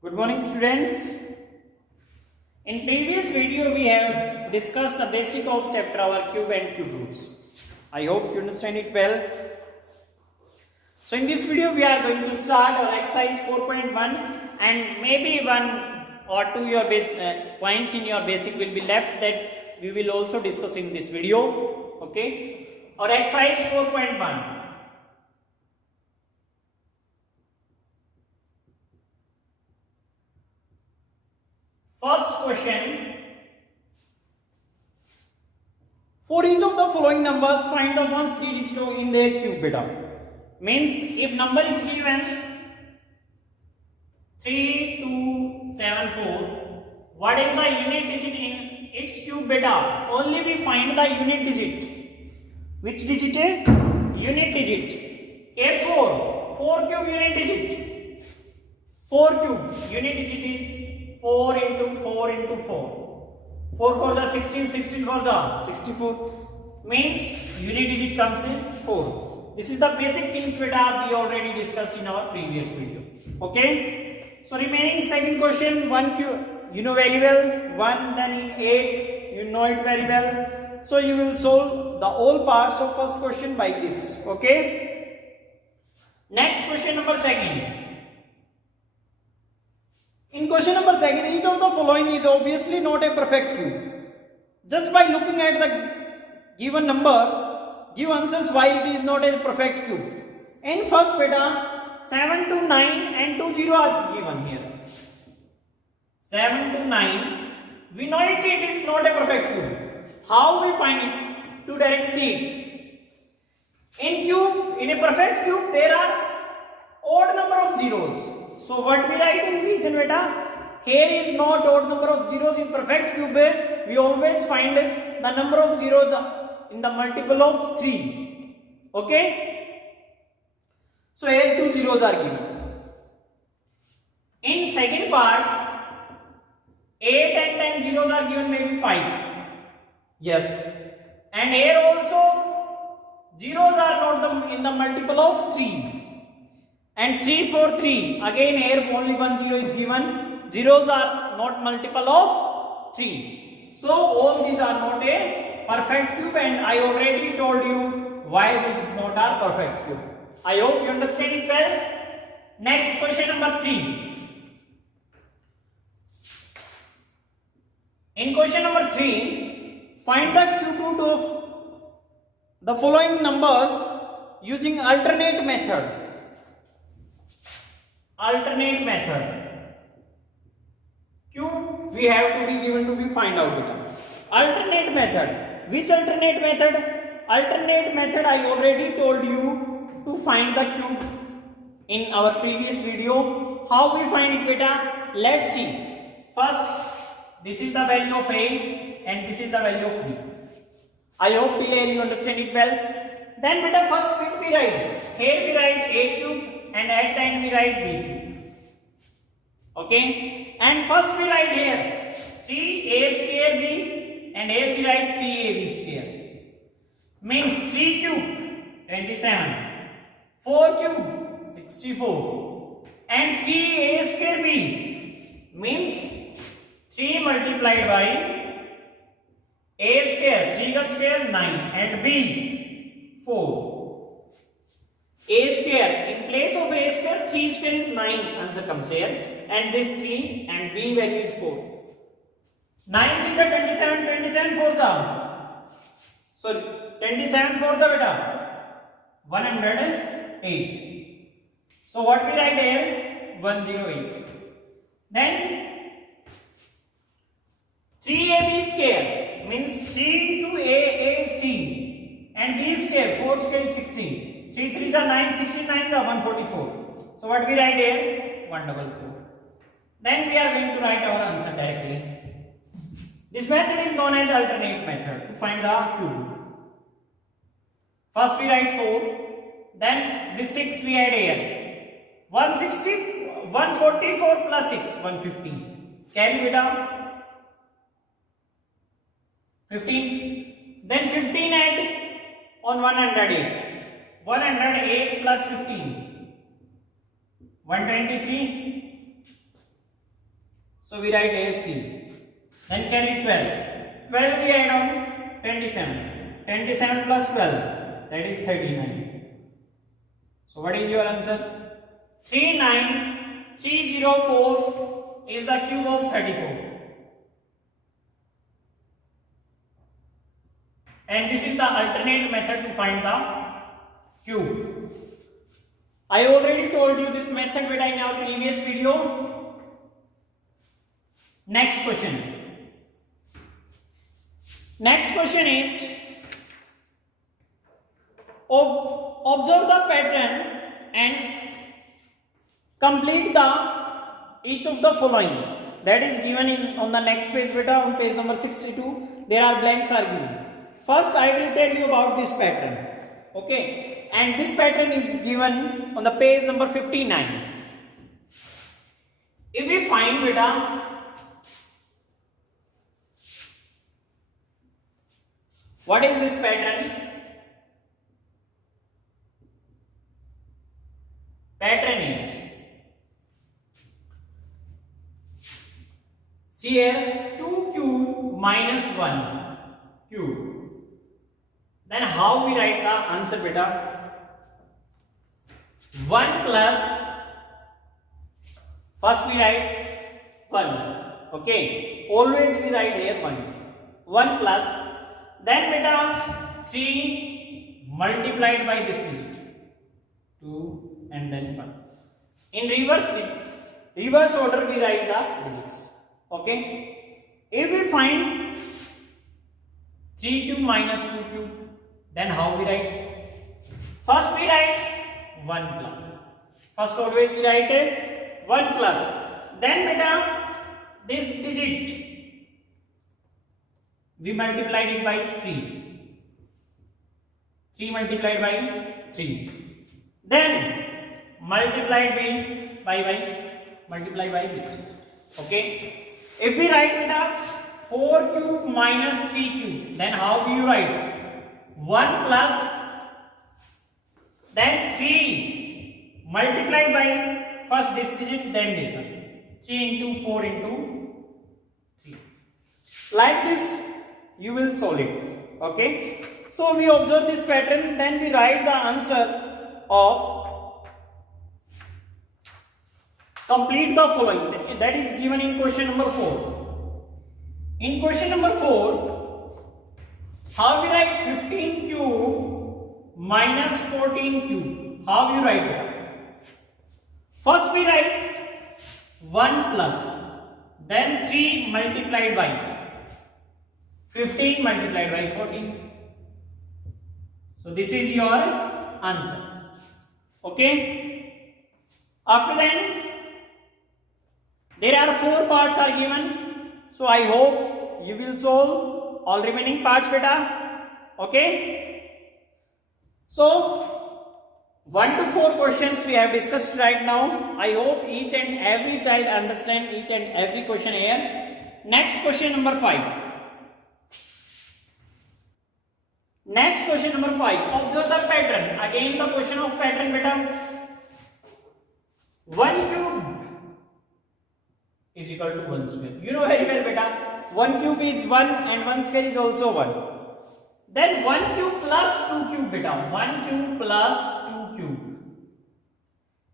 Good morning, students. In previous video we have discussed the basic of chapter our cube and cube roots. I hope you understand it well. So in this video we are going to start our exercise 4.1 and maybe one or two your points in your basic will be left that we will also discuss in this video. Okay. Our exercise 4.1. First question, for each of the following numbers find the ones digit in their cube beta. Means if number is given 3274, what is the unit digit in its cube beta? Only we find the unit digit. Which digit? Unit digit. Therefore 4 cube unit digit. 4 cube unit digit is 4 into 4 into 4. 4 for the 16, 16 for the 64. Means unit digit comes in 4. This is the basic things beta we already discussed in our previous video. Okay. So remaining second question, 1 cube you know very well. 1 then in 8 you know it very well. So you will solve the all parts of first question by this. Okay. Next question number second. In question number second, each of the following is obviously not a perfect cube. Just by looking at the given number, give answers why it is not a perfect cube. In first beta, 7 to 9 and 2 zeros are given here. 7 to 9, we know it is not a perfect cube. How we find it? To direct see. In cube, in a perfect cube, there are odd number of zeros. So what we write in region beta? Here is not odd number of zeros in perfect cube. We always find the number of zeros in the multiple of 3. Okay? So here 2 zeros are given. In second part, 8 and 10 zeros are given, maybe 5. Yes. And here also zeros are not in the multiple of 3. And 3 for 3, again here only 1 zero is given. Zeros are not multiple of 3. So all these are not a perfect cube, and I already told you why this is not a perfect cube. I hope you understand it well. Next question number 3. In question number 3, find the cube root of the following numbers using alternate method. Alternate method. Cube we have to be given to be find out it. Alternate method. Which alternate method? Alternate method I already told you to find the cube in our previous video. How we find it beta? Let's see. First, this is the value of A and this is the value of B. I hope till you understand it well. Then beta first bit we write. Here we write A cube and at the end we write B cube. Okay. And first we write here 3A square B and here we write 3AB square. Means 3 cube 27, 4 cube 64 and 3A square B means 3 multiplied by A square, 3 ka square 9 and B 4. A square, in place of A square, 3 square is 9, answer comes here, and this 3 and B value is 4. 9 3 is 27, 27 4 sorry, 27 4 beta, 108. So what we write here? 108. Then 3AB square means 3 into A is 3 and B square, 4 square is 16. 3 3s are 9, 69 are 144. So what we write here? 144. Then we are going to write our answer directly. This method is known as alternate method to find the cube. First we write 4, then this 6 we add here. 144 plus 6, 150. Carry beta. 15. Then 15 add on 108. 108 plus 15. 123. So we write here 3. Then carry 12. 12 we add on 27. 27 plus 12, that is 39. So what is your answer? 39304 is the cube of 34. And this is the alternate method to find the cube. I already told you this method beta in our previous video. Next question. Next question is, observe the pattern and complete the each of the following. That is given on the next page beta, on page number 62. There are blanks are given. First I will tell you about this pattern. Okay, and this pattern is given on the page number 59. If we find beta what is this pattern? Pattern is, see here, 2 cube minus 1 cube. Then how we write the answer beta? 1 plus, first we write 1. Okay, always we write here 1. 1 plus, then beta 3 multiplied by this digit, 2 and then 1. In reverse order we write the digits. Okay, if we find 3 cube minus 2 cube, then how we write? First we write 1 plus. First always we write 1 plus. Then beta this digit we multiplied it by 3. 3 multiplied by 3. Then multiplied by this. Okay. If we write beta 4 cube minus 3 cube, then how do you write? 1 plus, then 3 multiplied by first this digit, then this one. 3 into 4 into 3. Like this you will solve it. Okay. So we observe this pattern, then we write the answer of complete the following. That is given in question number 4. In question number 4, how we write 15 cube minus 14 cube? How you write it? First we write 1 plus, then 3 multiplied by 15 multiplied by 14. So this is your answer. Okay. After then, there are 4 parts are given. So I hope you will solve all remaining parts beta. Okay. So 1 to 4 questions we have discussed right now. I hope each and every child understand each and every question here. Next question number 5. Next question number 5. Observe the pattern. Again the question of pattern beta. 1 cube is equal to 1 square. You know very well beta. 1 cube is 1 and 1 square is also 1. Then 1 cube plus 2 cube beta. 1 cube plus 2 cube.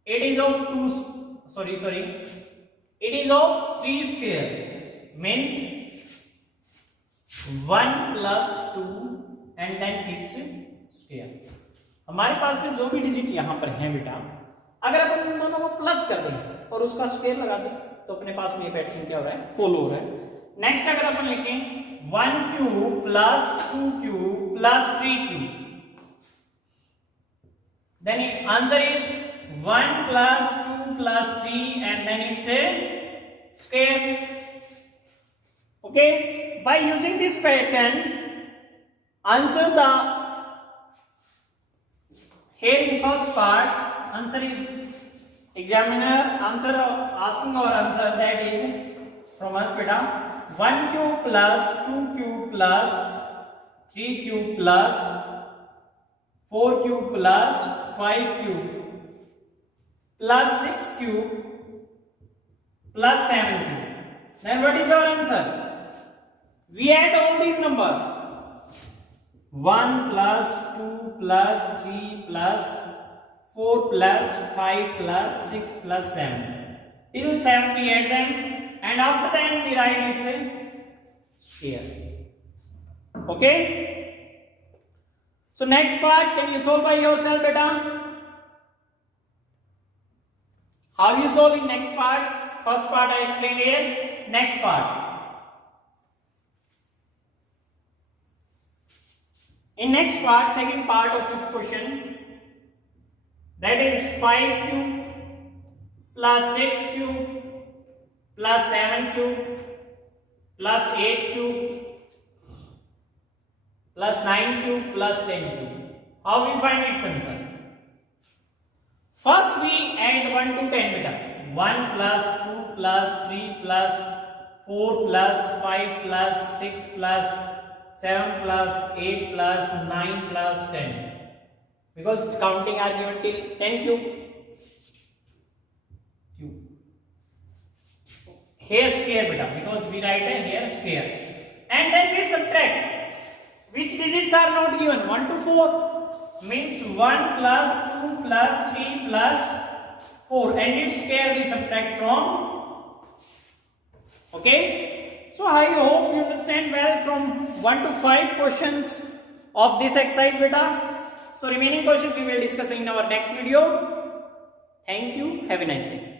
It is of 3 square. Means 1 plus 2 and then its square. हमारे पास में जो भी digit यहाँ पर है बेटा, अगर अपन इन दोनों को प्लस कर दें और उसका स्क्वायर लगा दें तो अपने पास में ये पैटर्न क्या हो रहा है? फॉलो हो रहा है. नेक्स्ट अगर अपन लिखें 1 cube plus 2 cube plus 3 cube, then answer is 1 plus 2 plus 3 and then it's a square. Okay, by using this pattern, answer the here in first part, answer is examiner answer asking our answer, that is from us beta 1 cube plus 2 cube plus 3 cube plus 4 cube plus 5 cube plus 6 cube plus 7 cube. Then what is our answer? We add all these numbers. 1 plus 2 plus 3 plus 4 plus 5 plus 6 plus 7. Till 7 we add them, and after that we write it's a square. Okay? So next part, can you solve by yourself, beta? How you solve in next part? First part I explained here. Next part. In next part, second part of fifth question, that is 5 cube plus 6 cube plus 7 cube plus 8 cube plus 9 cube plus 10 cube. How we find its answer? First we add 1 to 10 beta. 1 plus 2 plus 3 plus 4 plus 5 plus 6 plus 7 plus 8 plus 9 plus 10. Because counting are given till 10 cube. Here square beta, because we write a here square. And then we subtract. Which digits are not given? 1 to 4. Means 1 plus 2 plus 3 plus 4. And its square we subtract from. Okay? So I hope you understand well from 1 to 5 questions of this exercise beta. So remaining questions we will discuss in our next video. Thank you. Have a nice day.